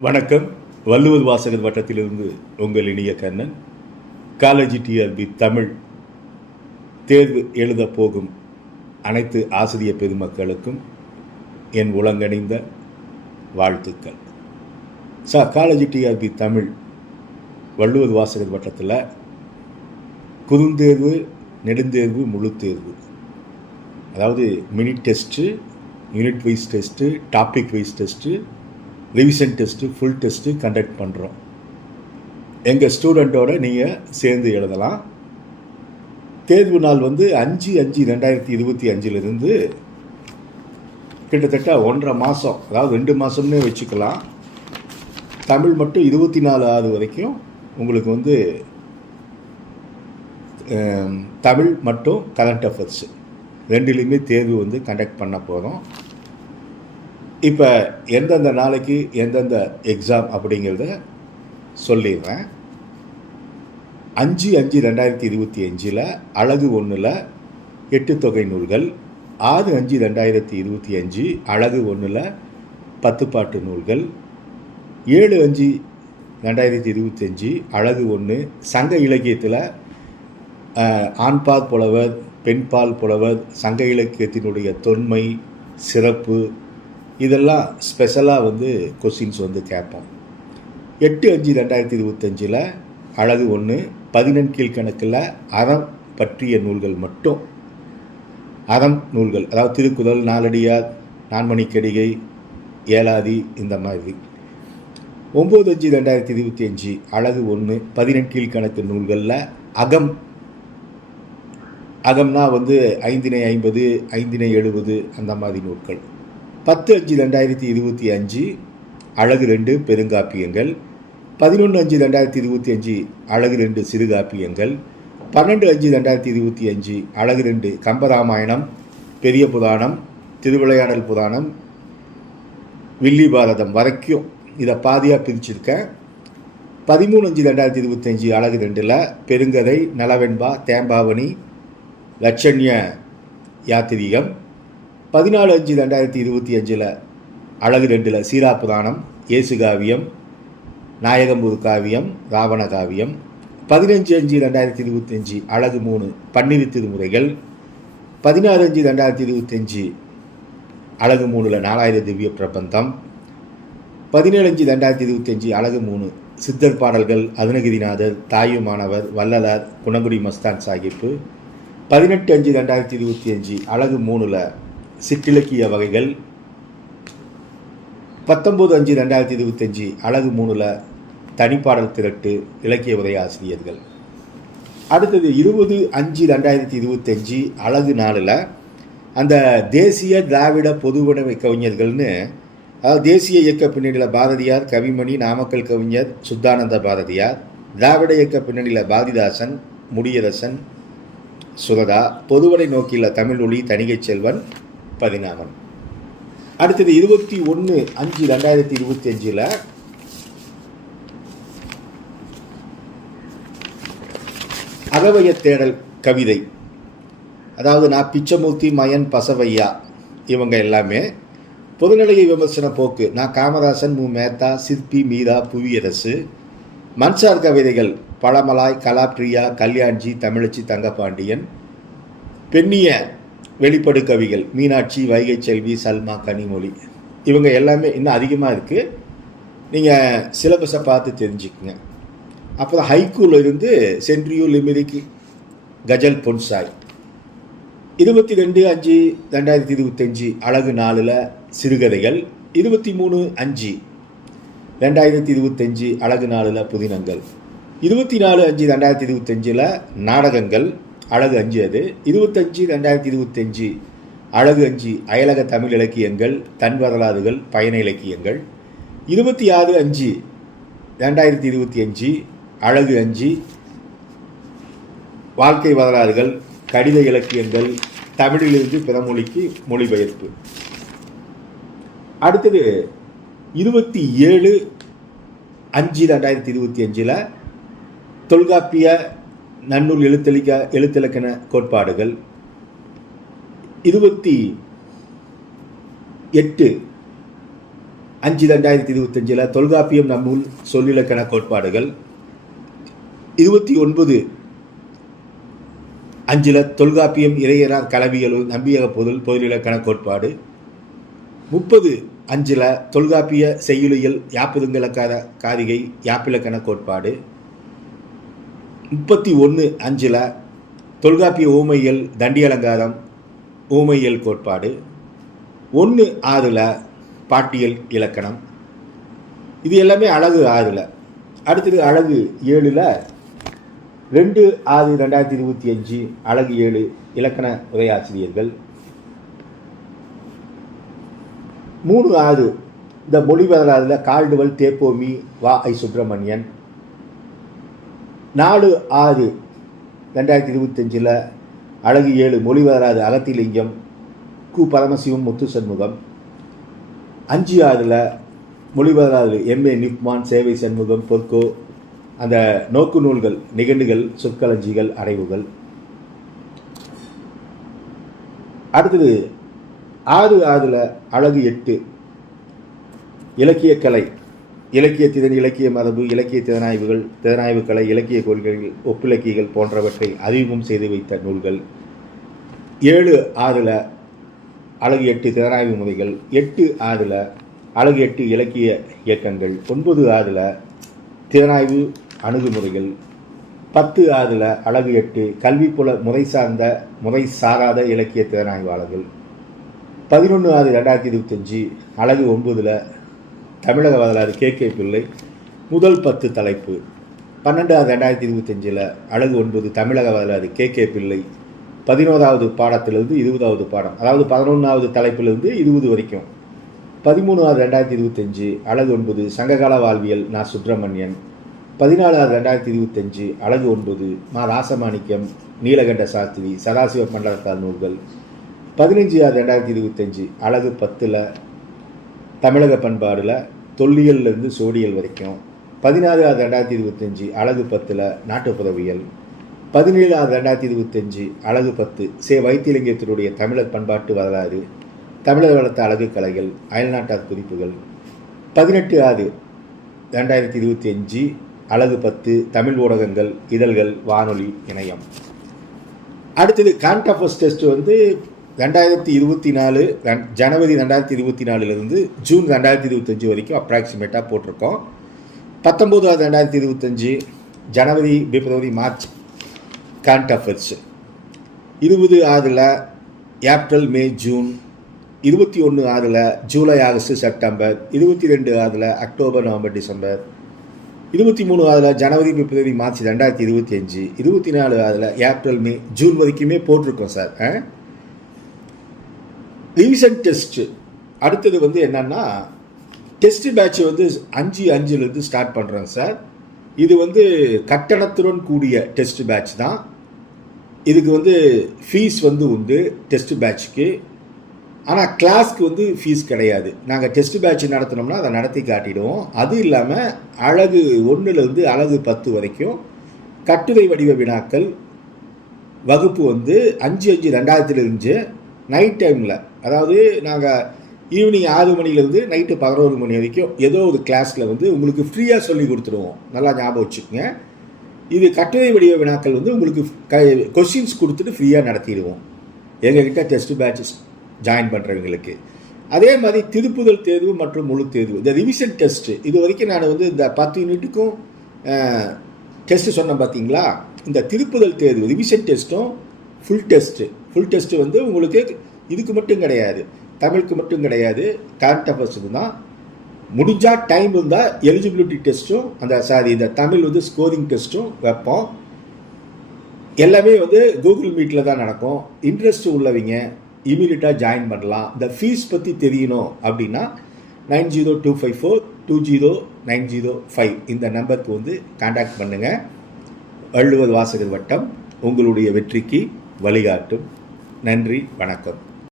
வணக்கம். வள்ளுவர் வாசகர் வட்டத்திலிருந்து உங்கள் இனிய கண்ணன். காலேஜ் டிஆர்பி தமிழ் தேர்வு எழுதப் போகும் அனைத்து ஆசிரிய பெருமக்களுக்கும் என் உலங்கணிந்த வாழ்த்துக்கள். Sir college TRB Tamil Valluvar வாசகர் வட்டத்தில் குறுந்தேர்வு நெடுந்தேர்வு முழு தேர்வு அதாவது mini test unit wise test topic wise test revision test full test conduct பண்ணுறோம் எங்கள் ஸ்டூடெண்ட்டோட நீங்கள் சேர்ந்து எழுதலாம். தேர்வு நாள் வந்து அஞ்சு அஞ்சு ரெண்டாயிரத்தி இருபத்தி அஞ்சிலிருந்து கிட்டத்தட்ட ஒன்றரை மாதம் அதாவது ரெண்டு மாதம்னே வச்சுக்கலாம். தமிழ் மட்டும் இருபத்தி நாலு ஆறு வரைக்கும் உங்களுக்கு வந்து தமிழ் மற்றும் கரண்ட் அஃபேர்ஸு ரெண்டுலேயுமே தேர்வு வந்து கண்டக்ட் பண்ண போகிறோம் இப்போ எந்தெந்த நாளைக்கு எந்தெந்த எக்ஸாம் அப்படிங்கிறத சொல்லிடுறேன். அஞ்சு அஞ்சு ரெண்டாயிரத்தி இருபத்தி அஞ்சில் அழகு ஒன்றில் எட்டு தொகை நூல்கள் ஆறு அஞ்சு ரெண்டாயிரத்தி இருபத்தி அஞ்சு அழகு ஒன்றில் பத்து பாட்டு நூல்கள் ஏழு அஞ்சு ரெண்டாயிரத்தி இருபத்தி அஞ்சு அழகு ஒன்று சங்க இலக்கியத்தில் ஆண்பால் புலவர் பெண்பால் புலவர் சங்க இலக்கியத்தினுடைய தொன்மை சிறப்பு இதெல்லாம் ஸ்பெஷலாக வந்து கொஸ்டின்ஸ் வந்து கேட்போம். எட்டு அஞ்சு ரெண்டாயிரத்தி இருபத்தஞ்சில் அழகு ஒன்று பதினெண் கீழ்கணக்கில் அறம் பற்றிய நூல்கள் மட்டும். அறம் நூல்கள் அதாவது திருக்குறள் நாலடியார் நான்மணிக்கடிகை ஏலாதி இந்த மாதிரி. ஒம்பது அஞ்சு ரெண்டாயிரத்தி இருபத்தி அஞ்சு அழகு ஒன்று பதினெண் கீழ்கணக்கு நூல்களில் அகம். அகம்னா வந்து ஐந்தினை ஐம்பது ஐந்தினை எழுபது அந்த மாதிரி நூல்கள். பத்து அஞ்சு ரெண்டாயிரத்தி இருபத்தி அஞ்சு அழகு ரெண்டு பெருங்காப்பியங்கள். பதினொன்று அஞ்சு ரெண்டாயிரத்தி இருபத்தி அஞ்சு அழகு ரெண்டு சிறுகாப்பியங்கள். பன்னெண்டு அஞ்சு ரெண்டாயிரத்தி இருபத்தி அஞ்சு அழகு ரெண்டு கம்பராமாயணம் பெரிய புராணம் திருவிளையாடல் புராணம். வில்லி பாரதம் வரைக்கும் இதை பாதியாக பிரிச்சிருக்கேன் பதிமூணு அஞ்சு ரெண்டாயிரத்தி இருபத்தஞ்சி அழகு ரெண்டில் பெருங்கதை நலவெண்பா தேம்பாவணி லட்சண்ய யாத்திரிகம். பதினாலு அஞ்சு ரெண்டாயிரத்தி இருபத்தி அஞ்சில் அழகு ரெண்டில் சீரா புராணம் இயேசு காவியம் நாயகம்பூர் காவியம் ராவண காவியம். பதினஞ்சு அஞ்சு ரெண்டாயிரத்தி இருபத்தஞ்சி அழகு மூணு பன்னிரு திருமுறைகள். பதினாறு அஞ்சு ரெண்டாயிரத்தி இருபத்தஞ்சி அழகு மூணில் நாலாயிரம் திவ்ய பிரபந்தம். பதினேழு அஞ்சு ரெண்டாயிரத்தி இருபத்தஞ்சி அழகு மூணு சித்தர் பாடல்கள் அருணகிரிநாதர் தாயுமானவர் வல்லலார் குணங்குடி மஸ்தான் சாஹிப்பு. பதினெட்டு அஞ்சு ரெண்டாயிரத்தி இருபத்தி அஞ்சு அழகு மூணில் சிற்றிலக்கிய வகைகள். பத்தொம்போது அஞ்சு ரெண்டாயிரத்தி இருபத்தஞ்சி அழகு மூணில் தனிப்பாடல் திரட்டு இலக்கிய உரை ஆசிரியர்கள். அடுத்தது இருபது அஞ்சு ரெண்டாயிரத்தி இருபத்தஞ்சி அழகு நாளில் அந்த தேசிய திராவிட பொதுவுடைமை கவிஞர்கள்னு அதாவது தேசிய இயக்க பின்னணியில் பாரதியார் கவிமணி நாமக்கல் கவிஞர் சுத்தானந்த பாரதியார் திராவிட இயக்க பின்னணியில் பாரதிதாசன் முடியரசன் சுரதா பொதுவடை நோக்கியில் தமிழ் ஒளி தணிகைச் செல்வன் பதினாமன் அடுத்தது இருபத்தி ஒன்று அஞ்சு ரெண்டாயிரத்தி இருபத்தி அஞ்சில் அகவய தேடல் கவிதை. அதாவது நான் பிச்சமூர்த்தி மயன் பசவையா இவங்க எல்லாமே பொதுநிலைய விமர்சன போக்கு. நான் காமராசன் மு. மேத்தா சிற்பி மீரா புவியரசு. மன்சார் கவிதைகள் பழமலாய் கலாப்ரியா கல்யாண்ஜி தமிழச்சி தங்கபாண்டியன் பெண்ணிய வெளிப்படு கவிகள் மீனாட்சி வைகை செல்வி சல்மா கனிமொழி. இவங்க எல்லாமே இன்னும் அதிகமாக இருக்குது நீங்கள் சிலபஸை பார்த்து தெரிஞ்சுக்குங்க. அப்புறம் ஹைக்கூல இருந்து சென்ட்ரியூ லிமிரிக்கு கஜல் பொன்சாய். இருபத்தி ரெண்டு அஞ்சு ரெண்டாயிரத்தி இருபத்தஞ்சி அழகு நாலில் சிறுகதைகள். இருபத்தி மூணு அஞ்சு ரெண்டாயிரத்தி இருபத்தஞ்சி அழகு நாலில் புதினங்கள். இருபத்தி நாலு அஞ்சு ரெண்டாயிரத்தி இருபத்தஞ்சில் நாடகங்கள். அழகு அஞ்சு அது. இருபத்தஞ்சு ரெண்டாயிரத்தி இருபத்தஞ்சு அழகு அஞ்சு அயலக தமிழ் இலக்கியங்கள் தன் வரலாறுகள் பயண இலக்கியங்கள். இருபத்தி ஆறு அஞ்சு ரெண்டாயிரத்தி இருபத்தி அஞ்சு அழகு அஞ்சு வாழ்க்கை வரலாறுகள் கடித இலக்கியங்கள் தமிழிலிருந்து பிற மொழிக்கு மொழிபெயர்ப்பு. அடுத்தது இருபத்தி ஏழு அஞ்சு ரெண்டாயிரத்தி இருபத்தி அஞ்சில் தொல்காப்பிய நன்னூல் எழுத்தலிக்க எழுத்திலக்கண கோட்பாடுகள். இருபத்தி எட்டு அஞ்சு ரெண்டாயிரத்தி இருபத்தஞ்சில் தொல்காப்பியம் நம்மூல் சொல்லிலக்கண கோட்பாடுகள். இருபத்தி ஒன்பது அஞ்சில் தொல்காப்பியம் இறையரார் கலவியல் நம்பியக பொருள் பொருளிலக்கண கோட்பாடு. முப்பது அஞ்சில் தொல்காப்பிய செய்யுளியல் யாப்பிருங்கலக்கார காரிகை யாப்பிலக்கண கோட்பாடு. முப்பத்தி ஒன்று அஞ்சில் தொல்காப்பிய ஊமையியல் தண்டி அலங்காரம் ஊமையியல் கோட்பாடு. ஒன்று ஆறில் பாட்டியல் இலக்கணம். இது எல்லாமே அழகு ஆறில். அடுத்தது அழகு ஏழில் ரெண்டு ஆறு ரெண்டாயிரத்தி இருபத்தி அஞ்சு அழகு ஏழு இலக்கண உரையாசிரியர்கள். மூணு ஆறு இந்த மொழி வரலாறுல கால்டுவல் தேப்போமி வா ஐ சுப்பிரமணியன். நாலு ஆறு ரெண்டாயிரத்தி இருபத்தஞ்சில் அழகு ஏழு மொழிவராது அகத்திலிங்கம் கு பரமசிவம் முத்து சண்முகம். அஞ்சு ஆறில் மொழிவராது எம்ஏ நிப்மான் சேவை சண்முகம் பொற்கோ. அந்த நோக்கு நூல்கள் நிகண்டுகள் சொற்களஞ்சிகள் அடைவுகள் அடுத்தது ஆறு ஆறில் அழகு எட்டு இலக்கியக்கலை இலக்கிய திறன் இலக்கிய மரபு இலக்கிய திறனாய்வுகள் திறனாய்வு கலை இலக்கிய கொள்கைகள் ஒப்பிலக்கியங்கள் போன்றவற்றை அறிமுகம் செய்து வைத்த நூல்கள். ஏழு ஆறில் அழகு எட்டு திறனாய்வு முறைகள் எட்டு ஆறில் அழகு எட்டு இலக்கிய இயக்கங்கள் ஒன்பது ஆறில் திறனாய்வு அணுகுமுறைகள் பத்து ஆறில் அழகு எட்டு கல்வி புல முறை சார்ந்த முறை சாராத இலக்கிய திறனாய்வாளர்கள் பதினொன்று ஆறு ரெண்டாயிரத்தி இருபத்தஞ்சி அழகு ஒன்பதில் தமிழக வரலாறு கே கே பிள்ளை. முதல் பத்து தலைப்பு. பன்னெண்டு ஆறு ரெண்டாயிரத்தி இருபத்தஞ்சில் அழகு ஒன்பது தமிழக வரலாறு கே கே பிள்ளை. பதினோராவது பாடத்திலிருந்து இருபதாவது பாடம். அதாவது பதினொன்றாவது தலைப்பிலிருந்து இருபது வரைக்கும். பதிமூணு ஆறு ரெண்டாயிரத்தி இருபத்தஞ்சு அழகு ஒன்பது சங்ககால வாழ்வியல் நா. சுப்பிரமணியன். பதினாலு ஆறு ரெண்டாயிரத்தி இருபத்தஞ்சு அழகு ஒன்பது மா. ராசமாணிக்கம் நீலகண்ட சாஸ்திரி சதாசிவ மண்டலத்தார் நூல்கள். பதினஞ்சு ஆறு ரெண்டாயிரத்தி இருபத்தஞ்சு அழகு பத்தில் தமிழக பண்பாடில் தொல்லியல்லேருந்து சோடியல் வரைக்கும். பதினாறு ஆறு ரெண்டாயிரத்தி இருபத்தஞ்சி அழகு பத்தில் நாட்டுப்புறவியல் பதினேழு ரெண்டாயிரத்தி இருபத்தஞ்சி அழகு பத்து சே வைத்தியலிங்கத்தினுடைய தமிழர் பண்பாட்டு வரலாறு. தமிழர் வளர்த்த அழகு கலைகள் அயல்நாட்டார் குறிப்புகள். பதினெட்டு ஆறு ரெண்டாயிரத்தி இருபத்தி அஞ்சு அழகு பத்து தமிழ் ஊடகங்கள் இதழ்கள் வானொலி இணையம். அடுத்தது கான்டாஃபஸ் டெஸ்ட் வந்து ரெண்டாயிரத்தி இருபத்தி நாலு ஜனவரி ரெண்டாயிரத்தி இருபத்தி நாலுலேருந்து ஜூன் ரெண்டாயிரத்தி இருபத்தஞ்சி வரைக்கும் அப்ராக்சிமேட்டாக போட்டிருக்கோம். பத்தொம்போது ரெண்டாயிரத்தி இருபத்தஞ்சி ஜனவரி பிப்ரவரி மார்ச் கான்டாஃபர்ஸ் இருபது ஆறில் ஏப்ரல் மே ஜூன் இருபத்தி ஒன்று ஆறில் ஜூலை ஆகஸ்ட் செப்டம்பர் இருபத்தி ரெண்டு ஆறில் அக்டோபர் நவம்பர் டிசம்பர் இருபத்தி மூணு ஆறில் ஜனவரி பிப்ரவரி மார்ச் ரெண்டாயிரத்தி இருபத்தி அஞ்சு இருபத்தி நாலு ஆறில் ஏப்ரல் மே ஜூன் வரைக்குமே போட்டிருக்கோம் சார். ஆ? ரிவிஷன் டெஸ்ட்டு அடுத்தது வந்து என்னன்னா டெஸ்ட் பேட்ச் வந்து அஞ்சு அஞ்சுலேருந்து ஸ்டார்ட் பண்ணுறோம் சார். இது வந்து கட்டணத்துடன் கூடிய டெஸ்ட் பேட்ச் தான். இதுக்கு வந்து ஃபீஸ் வந்து உண்டு டெஸ்ட் பேட்ச்க்கு ஆனால் கிளாஸ்க்கு வந்து ஃபீஸ் கிடையாது. நாங்கள் டெஸ்ட் பேட்ச் நடத்தினோம்னா அதை நடத்தி காட்டிடுவோம். அது இல்லாமல் அழகு ஒன்றுலேருந்து அழகு பத்து வரைக்கும் கட்டுரை வடிவ வினாக்கள் வகுப்பு வந்து அஞ்சு அஞ்சு ரெண்டாயிரத்துலேருந்து நைட் டைமில் அதாவது நாங்கள் ஈவினிங் ஆறு மணிலேருந்து நைட்டு பதினோரு மணி வரைக்கும் ஏதோ ஒரு கிளாஸில் வந்து உங்களுக்கு ஃப்ரீயாக சொல்லி கொடுத்துருவோம். நல்லா ஞாபகம் வச்சுக்கோங்க. இது கட்டுரை வடிவ வினாக்கள் வந்து உங்களுக்கு க கொஷின்ஸ் கொடுத்துட்டு ஃப்ரீயாக நடத்திடுவோம். எங்ககிட்ட டெஸ்ட் பேட்சஸ் ஜாயின் பண்ணுறவங்களுக்கு அதே மாதிரி திருப்புதல் தேர்வு மற்றும் முழு தேர்வு. இந்த ரிவிஷன் டெஸ்ட்டு இது வரைக்கும் நான் வந்து இந்த பத்து யூனிட்டுக்கும் டெஸ்ட்டு சொன்னேன் பார்த்தீங்களா இந்த திருப்புதல் தேர்வு ரிவிஷன் டெஸ்ட்டும் ஃபுல் டெஸ்ட்டு ஃபுல் டெஸ்ட்டு வந்து உங்களுக்கு இதுக்கு மட்டும் கிடையாது தமிழுக்கு மட்டும் கிடையாது கரண்ட் அஃபேர்ஸுக்கு தான் முடிஞ்சால் டைம் இருந்தால் எலிஜிபிலிட்டி டெஸ்ட்டும் அந்த சாரி இந்த தமிழ் வந்து ஸ்கோரிங் டெஸ்ட்டும் வைப்போம். எல்லாமே வந்து கூகுள் மீட்டில் தான் நடக்கும். இன்ட்ரெஸ்ட் உள்ளவங்க இமீடியட்டாக ஜாயின் பண்ணலாம். இந்த ஃபீஸ் பற்றி தெரியணும் அப்படின்னா nine zero two five four two zero nine zero five இந்த நம்பருக்கு வந்து காண்டாக்ட் பண்ணுங்கள் வள்ளுவர் வாசகர் வட்டம் உங்களுடைய வெற்றிக்கு வழிகாட்டும். நன்றி வணக்கம்.